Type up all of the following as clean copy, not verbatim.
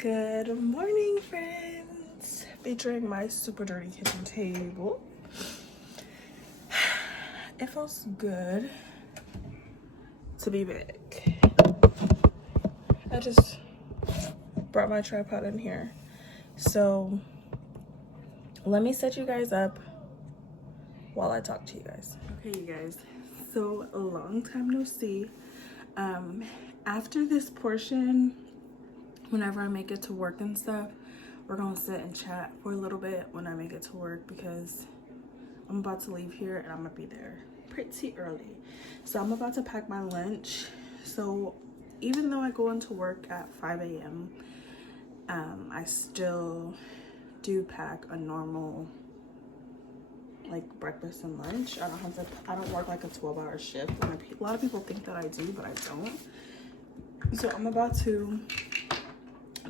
Good morning, friends. Featuring my super dirty kitchen table. It feels good to be back. I just brought my tripod in here. So let me set you guys up while I talk to you guys. Okay, you guys. So a long time no see. After this portion, whenever I make it to work and stuff, we're gonna sit and chat for a little bit when I make it to work, because I'm about to leave here and I'm gonna be there pretty early. So I'm about to pack my lunch. So even though I go into work at 5 a.m., I still do pack a normal like breakfast and lunch. I don't work like a 12-hour shift. A lot of people think that I do, but I don't. So I'm about to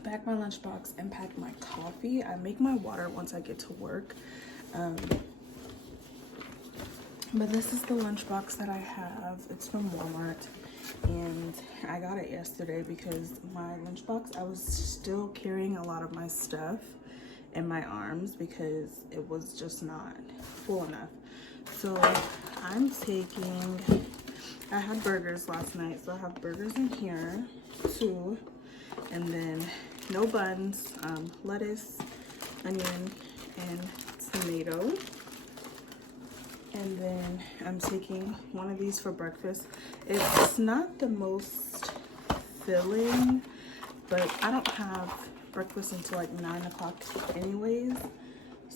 pack my lunchbox and pack my coffee. I make my water once I get to work. But this is the lunchbox that I have. It's from Walmart, and I got it yesterday because my lunchbox, I was still carrying a lot of my stuff in my arms because it was just not full enough. So I'm taking, I had burgers last night, so I have burgers in here too, and then no buns, lettuce, onion, and tomato. And then I'm taking one of these for breakfast. It's not the most filling, but I don't have breakfast until like 9 o'clock anyways,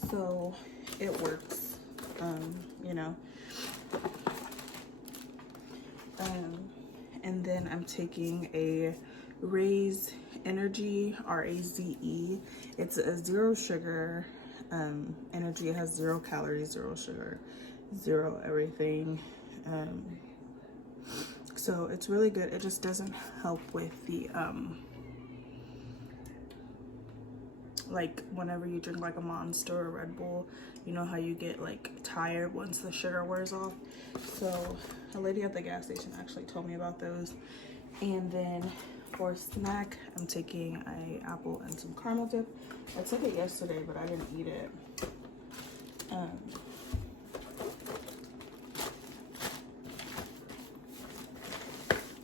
so it works, you know. And then I'm taking a Raze Energy, R-A-Z-E. It's a zero sugar energy. It has 0 calories, 0 sugar, 0 everything. So it's really good. It just doesn't help with the like whenever you drink like a Monster or Red Bull, you know how you get like tired once the sugar wears off. So a lady at the gas station actually told me about those. And then for snack, I'm taking an apple and some caramel dip. I took it yesterday, but I didn't eat it.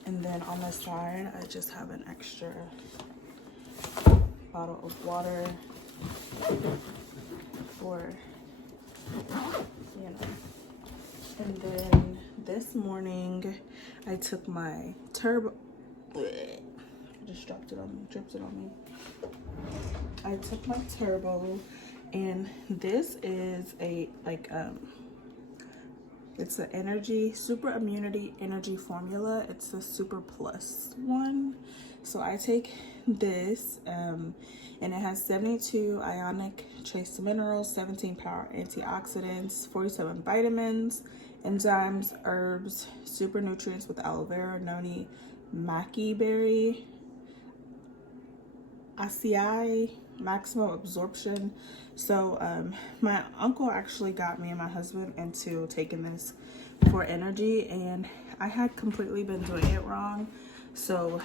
And then on the side, I just have an extra bottle of water for, you know. And then this morning, I took my turbo. I just dropped it on me, dripped it on me. I took my turbo, and this is a it's the energy super immunity energy formula. It's the super plus one. So I take this, and it has 72 ionic trace minerals, 17 power antioxidants, 47 vitamins, enzymes, herbs, super nutrients with aloe vera, noni, maki berry, acai, maximum absorption. So my uncle actually got me and my husband into taking this for energy, and I had completely been doing it wrong. So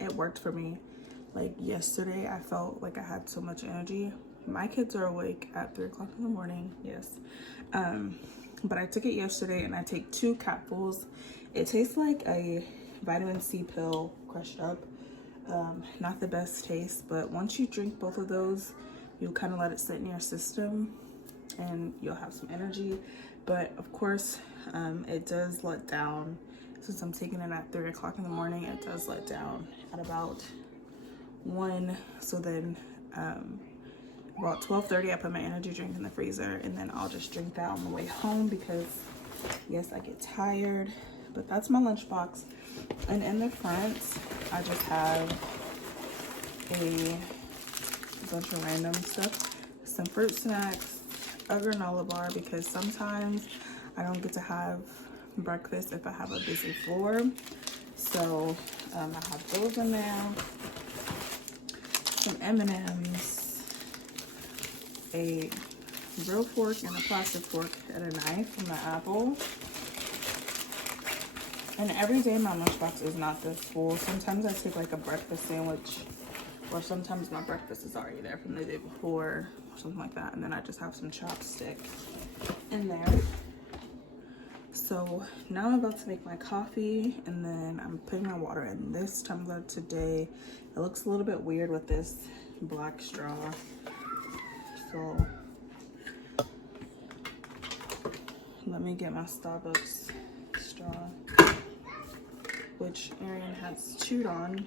it worked for me. Like yesterday, I felt like I had so much energy. My kids are awake at 3 o'clock in the morning, yes. But I took it yesterday, and I take 2 capfuls. It tastes like a vitamin C pill crushed up. Not the best taste, but once you drink both of those, you kind of let it sit in your system and you'll have some energy. But of course, it does let down. Since I'm taking it at 3 o'clock in the morning, it does let down at about 1. So then about 12:30, I put my energy drink in the freezer, and then I'll just drink that on the way home because yes, I get tired. But that's my lunchbox. And in the front, I just have a bunch of random stuff, some fruit snacks, a granola bar, because sometimes I don't get to have breakfast if I have a busy floor. So I have those in there, some M&Ms, a real fork and a plastic fork, and a knife from the Apple. And every day my lunchbox is not this full. Sometimes I take like a breakfast sandwich or sometimes my breakfast is already there from the day before or something like that, and then I just have some chopstick in there. So now I'm about to make my coffee, and then I'm putting my water in this tumbler today. It looks a little bit weird with this black straw, so let me get my Starbucks straw, which Arian has chewed on.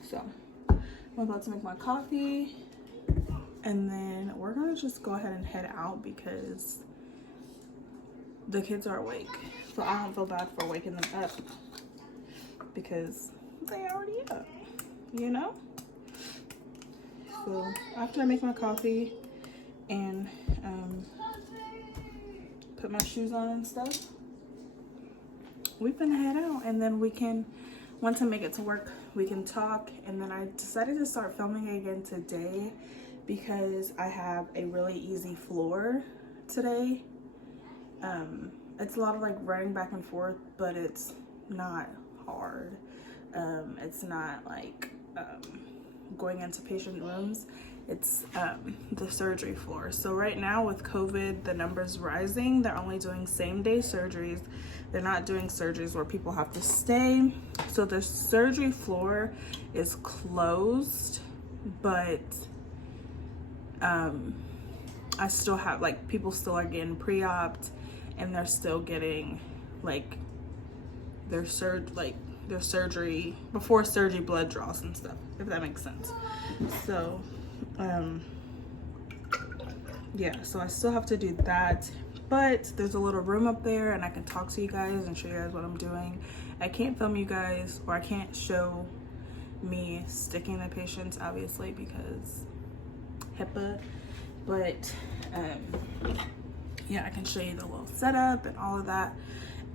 So I'm about to make my coffee, and then we're gonna just go ahead and head out because the kids are awake. So I don't feel bad for waking them up because they already up, you know? So after I make my coffee and put my shoes on and stuff, we can head out, and then we can, once I make it to work, we can talk. And then I decided to start filming again today because I have a really easy floor today. It's a lot of like running back and forth, but it's not hard. It's not like going into patient rooms. It's the surgery floor. So right now with COVID, the numbers rising, they're only doing same day surgeries. They're not doing surgeries where people have to stay. So the surgery floor is closed, but I still have, like, people still are getting pre-opt, and they're still getting like their surgery before surgery blood draws and stuff, if that makes sense. So yeah, so I still have to do that, but there's a little room up there and I can talk to you guys and show you guys what I'm doing. I can't film you guys, or I can't show me sticking the patients, obviously, because HIPAA, but yeah, I can show you the little setup and all of that.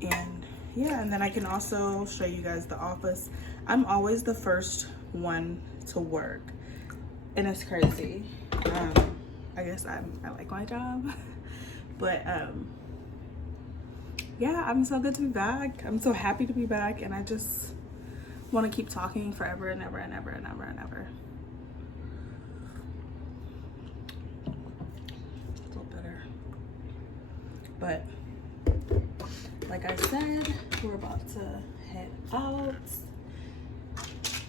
And yeah, and then I can also show you guys the office. I'm always the first one to work, and it's crazy. I guess I like my job, but yeah, I'm so good to be back. I'm so happy to be back, and I just want to keep talking forever and ever and ever and ever and ever. But like I said, we're about to head out.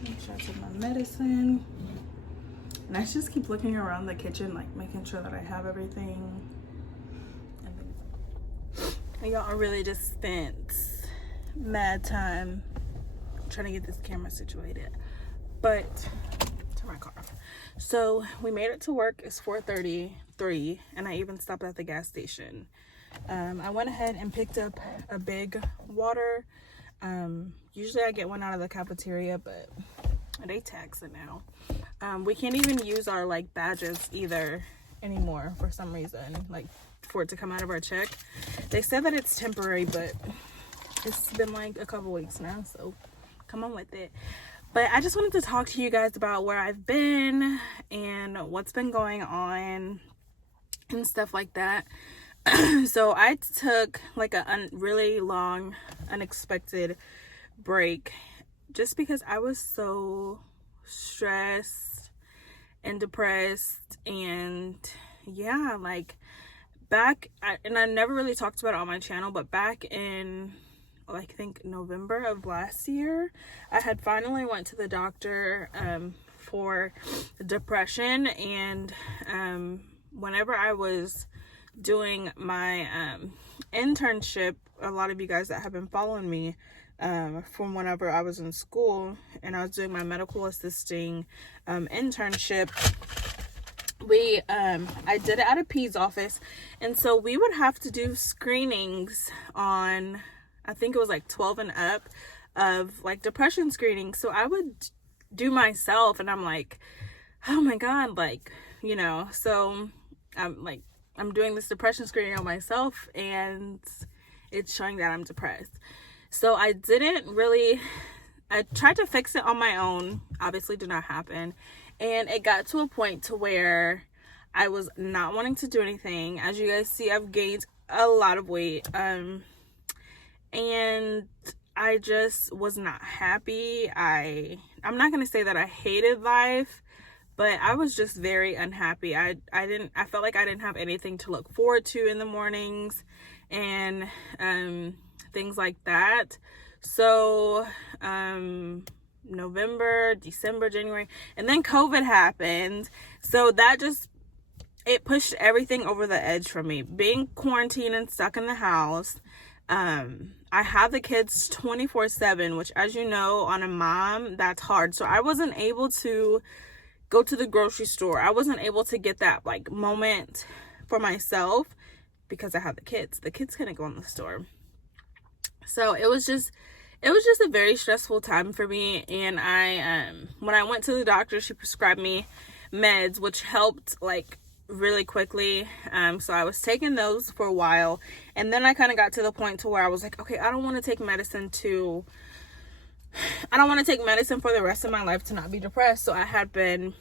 Make sure I take my medicine. And I just keep looking around the kitchen, like making sure that I have everything. And y'all really just spent mad time trying to get this camera situated. But turn my car off. So we made it to work. It's 4:33, and I even stopped at the gas station. I went ahead and picked up a big water. Usually I get one out of the cafeteria, but they tax it now. We can't even use our like badges either anymore for some reason, like for it to come out of our check. They said that it's temporary, but it's been like a couple weeks now, so come on with it. But I just wanted to talk to you guys about where I've been and what's been going on and stuff like that. So I took like a really long, unexpected break just because I was so stressed and depressed. And yeah, like and I never really talked about it on my channel, but back in, I think, November of last year, I had finally went to the doctor for depression. And whenever I was doing my internship, a lot of you guys that have been following me from whenever I was in school and I was doing my medical assisting internship, I did it at a PEDS office, and so we would have to do screenings on, I think it was like 12 and up, of like depression screening. So I would do myself, and I'm like, oh my god, like, you know, so I'm doing this depression screening on myself, and it's showing that I'm depressed. So I tried to fix it on my own. Obviously did not happen. And it got to a point to where I was not wanting to do anything. As you guys see, I've gained a lot of weight. And I just was not happy. I'm not going to say that I hated life, but I was just very unhappy. I felt like I didn't have anything to look forward to in the mornings and things like that. So November, December, January, and then COVID happened. So that just, it pushed everything over the edge for me. Being quarantined and stuck in the house. I have the kids 24/7, which, as you know, on a mom, that's hard. So I wasn't able to go to the grocery store. I wasn't able to get that like moment for myself because I had the kids. The kids couldn't go in the store. So it was just a very stressful time for me. And when I went to the doctor, she prescribed me meds, which helped like really quickly. So I was taking those for a while, and then I kind of got to the point to where I was like, okay, I don't want to take medicine for the rest of my life to not be depressed. So I had been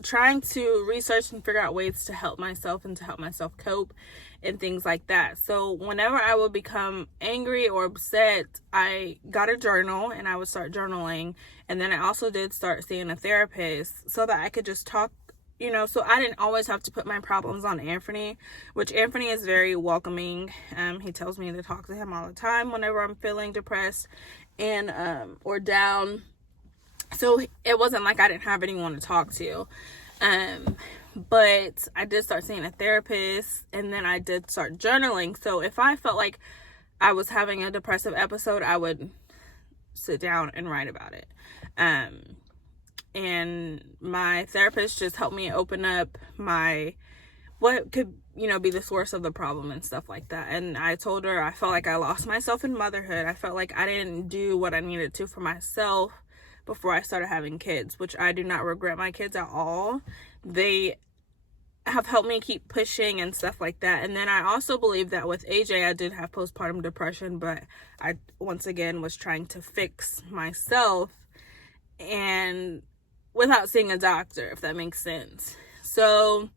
trying to research and figure out ways to help myself and to help myself cope and things like that. So whenever I would become angry or upset, I got a journal and I would start journaling. And then I also did start seeing a therapist so that I could just talk, so I didn't always have to put my problems on Anthony, which Anthony is very welcoming. He tells me to talk to him all the time whenever I'm feeling depressed and or down. So it wasn't like I didn't have anyone to talk to. But I did start seeing a therapist, and then I did start journaling. So if I felt like I was having a depressive episode, I would sit down and write about it. And my therapist just helped me open up what could, be the source of the problem and stuff like that. And I told her I felt like I lost myself in motherhood. I felt like I didn't do what I needed to for myself before I started having kids, which I do not regret my kids at all. They have helped me keep pushing and stuff like that. And then I also believe that with AJ, I did have postpartum depression, but I, once again, was trying to fix myself and without seeing a doctor, if that makes sense. So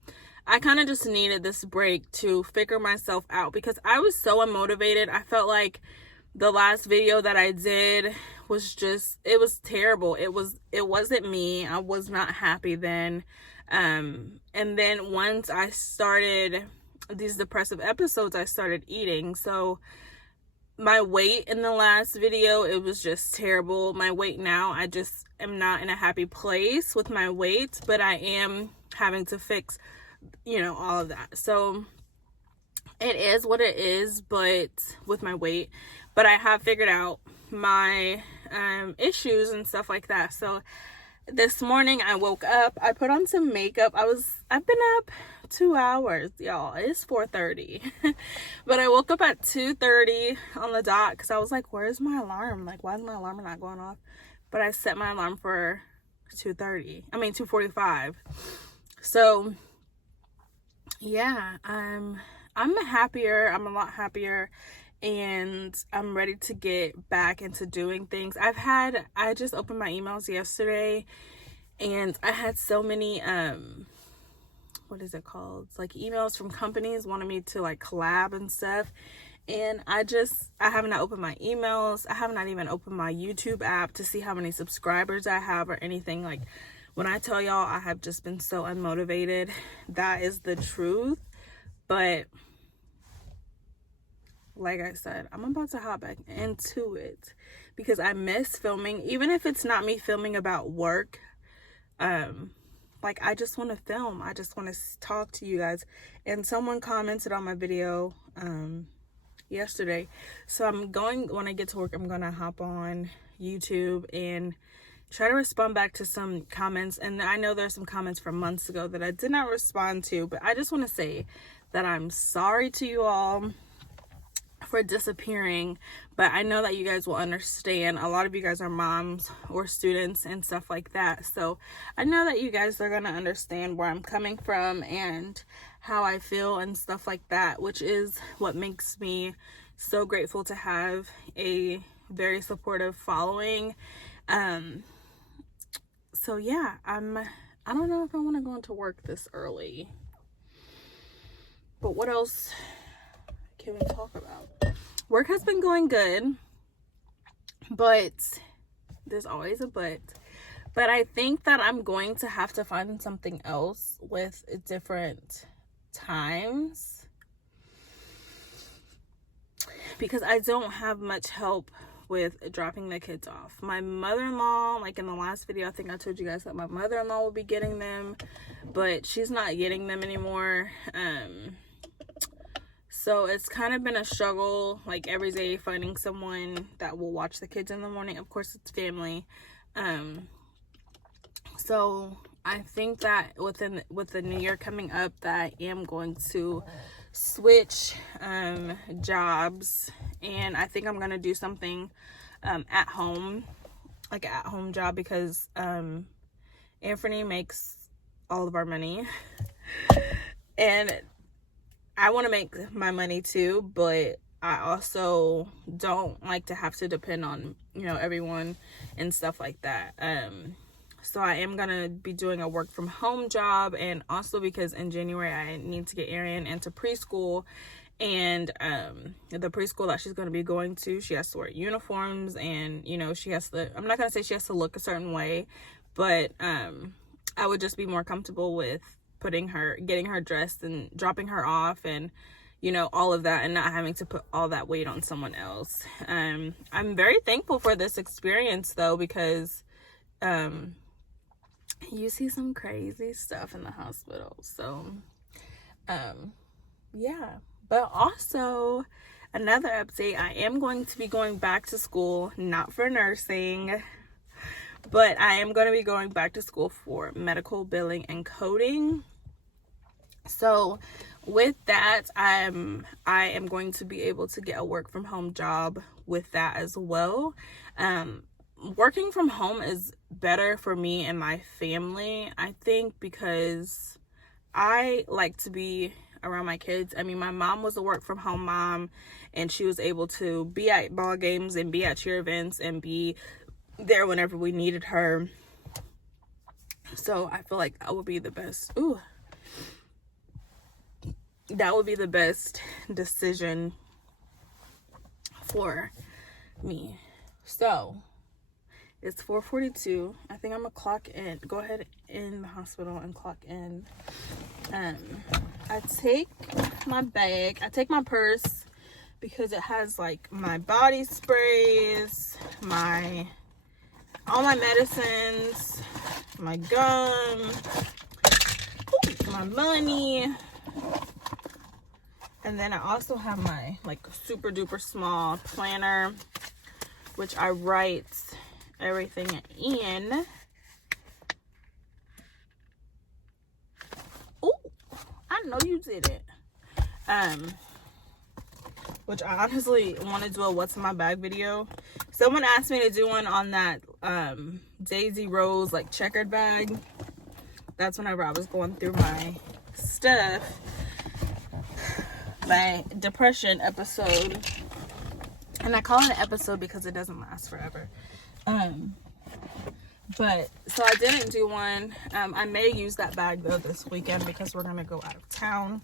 I kind of just needed this break to figure myself out because I was so unmotivated. I felt like the last video that I did was just, it was terrible. It wasn't me. I was not happy then. And then once I started these depressive episodes, I started eating. So my weight in the last video, it was just terrible. My weight now, I just am not in a happy place with my weight, but I am having to fix, all of that. So it is what it is, but with my weight, but I have figured out my issues and stuff like that. So this morning I woke up, I put on some makeup. I've been up 2 hours, y'all. It's 4:30. But I woke up at 2:30 on the dot because I was like, where's my alarm? Like, why is my alarm not going off? But I set my alarm for 2:45. So yeah, I'm happier. I'm a lot happier. And I'm ready to get back into doing things. I just opened my emails yesterday, and I had so many, what is it called? It's like emails from companies wanting me to like collab and stuff. And I have not opened my emails. I have not even opened my YouTube app to see how many subscribers I have or anything. Like, when I tell y'all I have just been so unmotivated, that is the truth. But like I said, I'm about to hop back into it because I miss filming. Even if it's not me filming about work, like I just want to film. I just want to talk to you guys. And someone commented on my video yesterday. So when I get to work, I'm going to hop on YouTube and try to respond back to some comments. And I know there's some comments from months ago that I did not respond to, but I just want to say that I'm sorry to you all for disappearing, but I know that you guys will understand. A lot of you guys are moms or students and stuff like that, so I know that you guys are going to understand where I'm coming from and how I feel and stuff like that, which is what makes me so grateful to have a very supportive following. So yeah, I don't know if I want to go into work this early, but what else can we talk about? Work has been going good. But there's always a but I think that I'm going to have to find something else with different times, because I don't have much help with dropping the kids off. My mother-in-law, like in the last video, I think I told you guys that my mother-in-law will be getting them, but she's not getting them anymore. So it's kind of been a struggle, like every day, finding someone that will watch the kids in the morning. Of course, it's family. So I think that with the new year coming up, that I am going to switch jobs, and I think I'm gonna do something at home, like an at-home job, because Anthony makes all of our money and I want to make my money too, but I also don't like to have to depend on, you know, everyone and stuff like that. So I am going to be doing a work from home job, and also because in January I need to get Arian into preschool, and the preschool that she's going to be going to, she has to wear uniforms, and, you know, she has to, I'm not going to say she has to look a certain way, but I would just be more comfortable with getting her dressed and dropping her off, and, you know, all of that, and not having to put all that weight on someone else. I'm very thankful for this experience though, because you see some crazy stuff in the hospital. So yeah. But also, another update, I am going to be going back to school, not for nursing, but I am going to be going back to school for medical billing and coding. So with that, I am going to be able to get a work from home job with that as well. Working from home is better for me and my family, I think, because I like to be around my kids. I mean, my mom was a work from home mom, and she was able to be at ball games and be at cheer events and be there whenever we needed her. So I feel like that would be the best. That would be the best decision for me. So it's 4:42. I think I'm gonna clock in, go ahead in the hospital and clock in. I take my bag, I take my purse, because it has like my body sprays, all my medicines, my gum, my money, and then I also have my like super duper small planner, which I write everything in. Oh, I know you did it. Which I honestly want to do a what's in my bag video. Someone asked me to do one on that Daisy Rose like checkered bag. That's whenever I was going through my stuff, my depression episode. And I call it an episode because it doesn't last forever. But so I didn't do one. I may use that bag though this weekend, because we're gonna go out of town.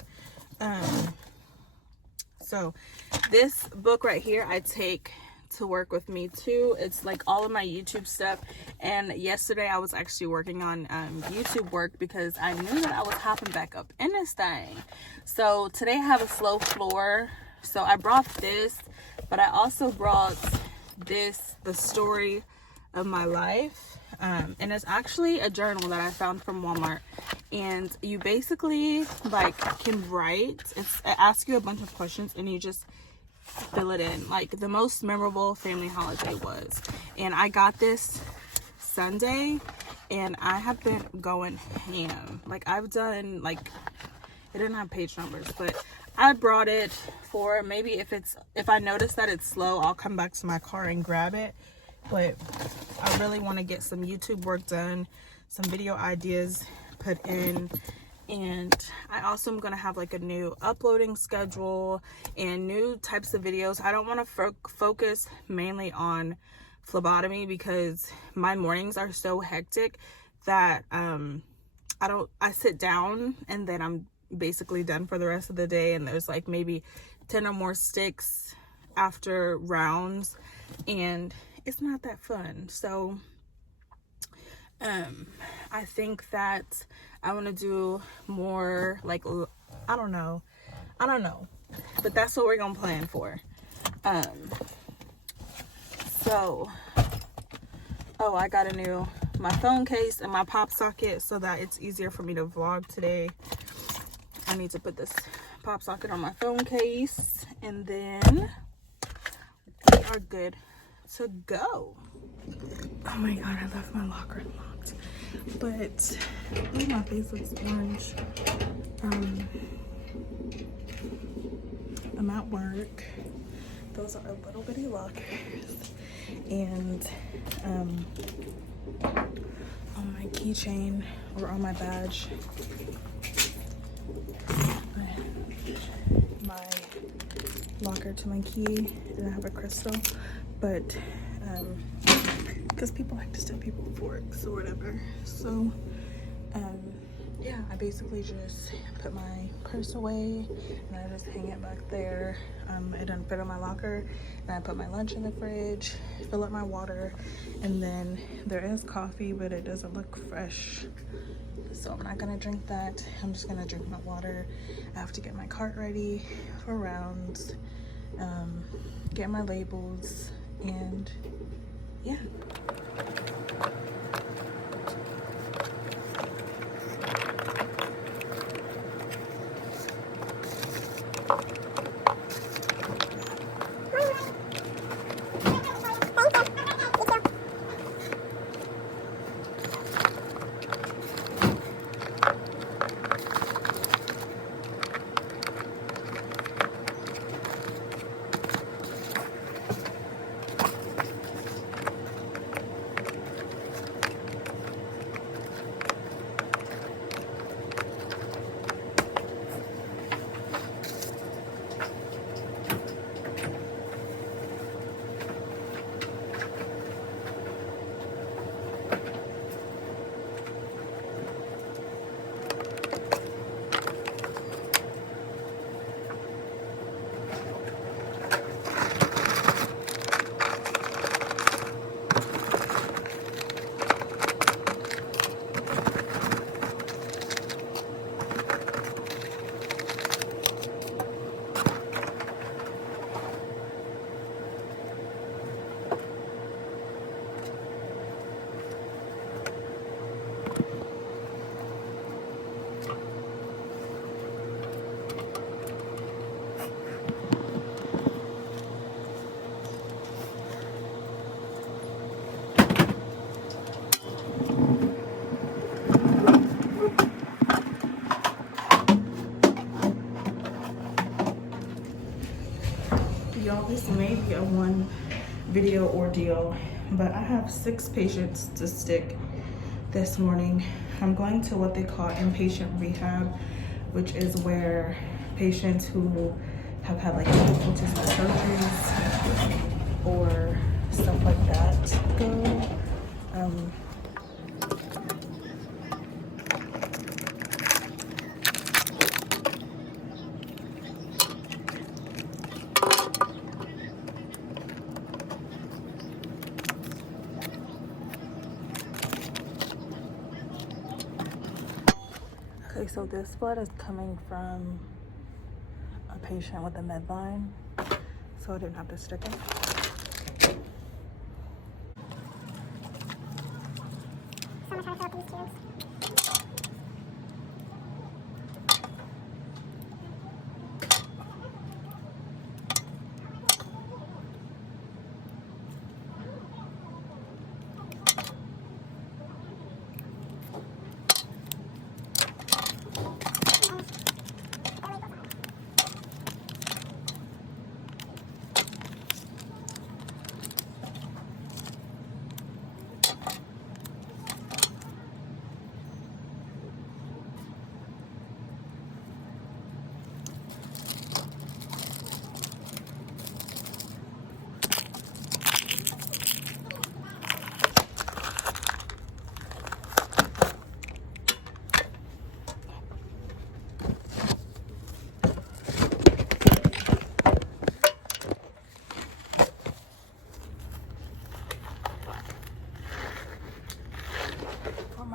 So this book right here I take to work with me too. It's like all of my YouTube stuff, and yesterday I was actually working on YouTube work, because I knew that I was hopping back up in this thing. So today I have a slow floor, so I brought this, but I also brought this, the story of my life, and it's actually a journal that I found from Walmart, and you basically like can write, it asks you a bunch of questions and you just fill it in, like the most memorable family holiday was. And I got this Sunday, and I have been going ham. Like I've done, like, it didn't have page numbers, but I brought it for maybe if I notice that it's slow, I'll come back to my car and grab it. But I really want to get some YouTube work done, some video ideas put in, and I also am going to have like a new uploading schedule and new types of videos. I don't want to focus mainly on phlebotomy, because my mornings are so hectic that I sit down and then I'm basically done for the rest of the day, and there's like maybe 10 or more sticks after rounds, and it's not that fun. So I think that I want to do more like, I don't know, but that's what we're gonna plan for. So oh, I got my phone case and my pop socket so that it's easier for me to vlog today. I need to put this pop socket on my phone case, and then we are good to go. Oh my god, I left my locker unlocked. But oh, my face looks orange. I'm at work. Those are little bitty lockers. And on my keychain or on my badge, my locker to my key, and I have a crystal. But because people like to steal people's forks or whatever, so yeah, I basically just put my purse away and I just hang it back there. It doesn't fit in my locker, and I put my lunch in the fridge, fill up my water, and then there is coffee, but it doesn't look fresh, so I'm not gonna drink that. I'm just gonna drink my water. I have to get my cart ready for rounds, get my labels, and yeah. Y'all, this may be a one video ordeal, but I have 6 patients to stick this morning. I'm going to what they call inpatient rehab, which is where patients who have had like difficulties with surgeries or stuff like that go. Okay, so this blood is coming from a patient with a midline, so I didn't have to stick it.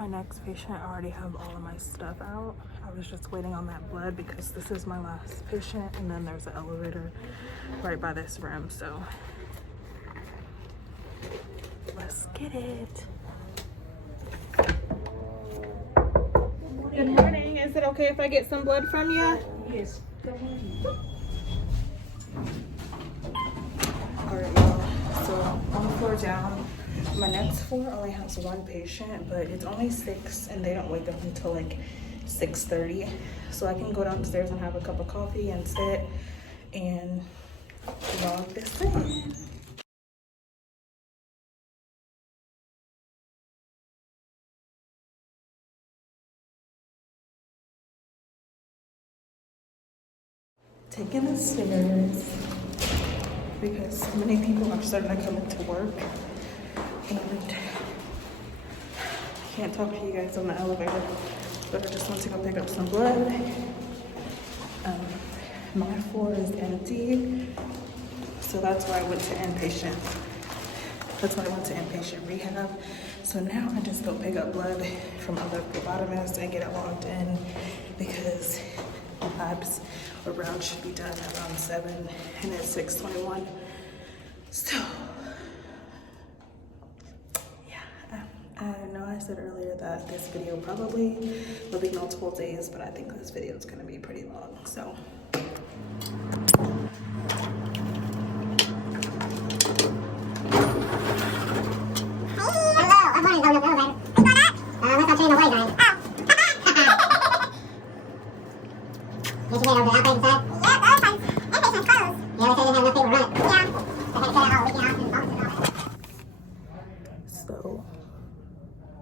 my next patient, I already have all of my stuff out. I was just waiting on that blood because this is my last patient, and then there's an elevator right by this room, so let's get it. Good morning. Is it okay if I get some blood from you? Yes. Good morning. Alright, y'all. So one floor down. My next floor only has one patient, but it's only 6 and they don't wake up until like 6:30. So I can go downstairs and have a cup of coffee and sit and log this in. Taking the stairs because so many people are starting to come into work, and I can't talk to you guys on the elevator, but I just want to go pick up some blood. My floor is empty, so that's why I went to inpatient. That's why I went to inpatient rehab. So now I just go pick up blood from other phlebotomists and get it logged in because labs around should be done around 7 and it's 6:21. So yeah, I know I said earlier that this video probably will be multiple days, but I think this video is going to be pretty long. So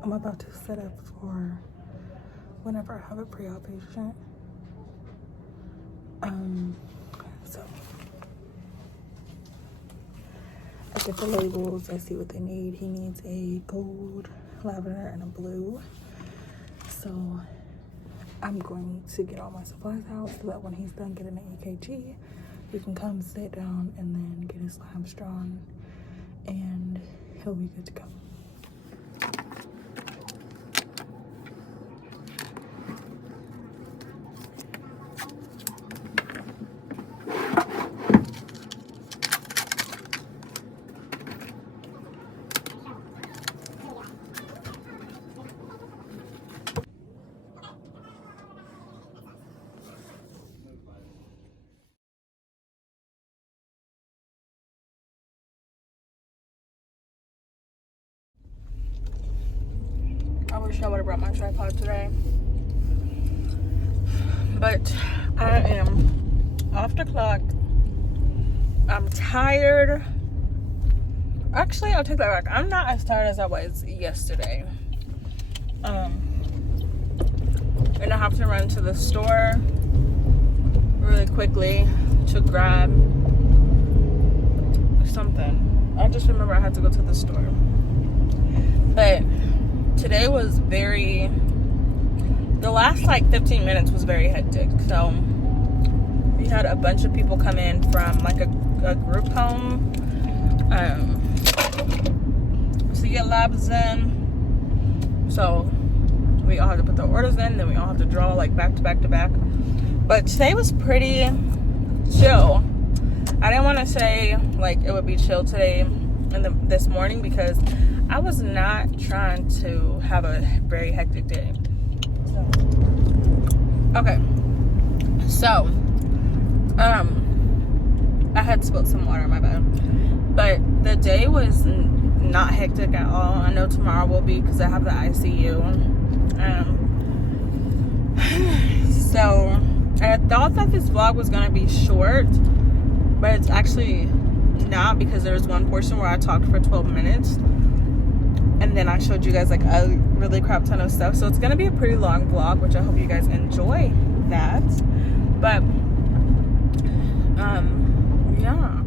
I'm about to set up for whenever I have a pre-op patient. So I get the labels, I see what they need. He needs a gold, lavender, and a blue. So I'm going to get all my supplies out so that when he's done getting an EKG, he can come sit down and then get his labs drawn and he'll be good to go. I wish I would have brought my tripod today, but I am off the clock. I'm tired. Actually, I'll take that back. I'm not as tired as I was yesterday. And I have to run to the store really quickly to grab something. I just remember I had to go to the store. But today was the last like 15 minutes was very hectic. So we had a bunch of people come in from like a group home to get labs in. So we all had to put the orders in, then we all had to draw like back to back to back. But today was pretty chill. I didn't want to say like it would be chill today this morning because I was not trying to have a very hectic day. Okay, so I had spilled some water, my bad. But the day was not hectic at all. I know tomorrow will be because I have the ICU. So I thought that this vlog was gonna be short, but it's actually not because there's one portion where I talked for 12 minutes and then I showed you guys like a really crap ton of stuff. So it's gonna be a pretty long vlog, which I hope you guys enjoy that. But yeah,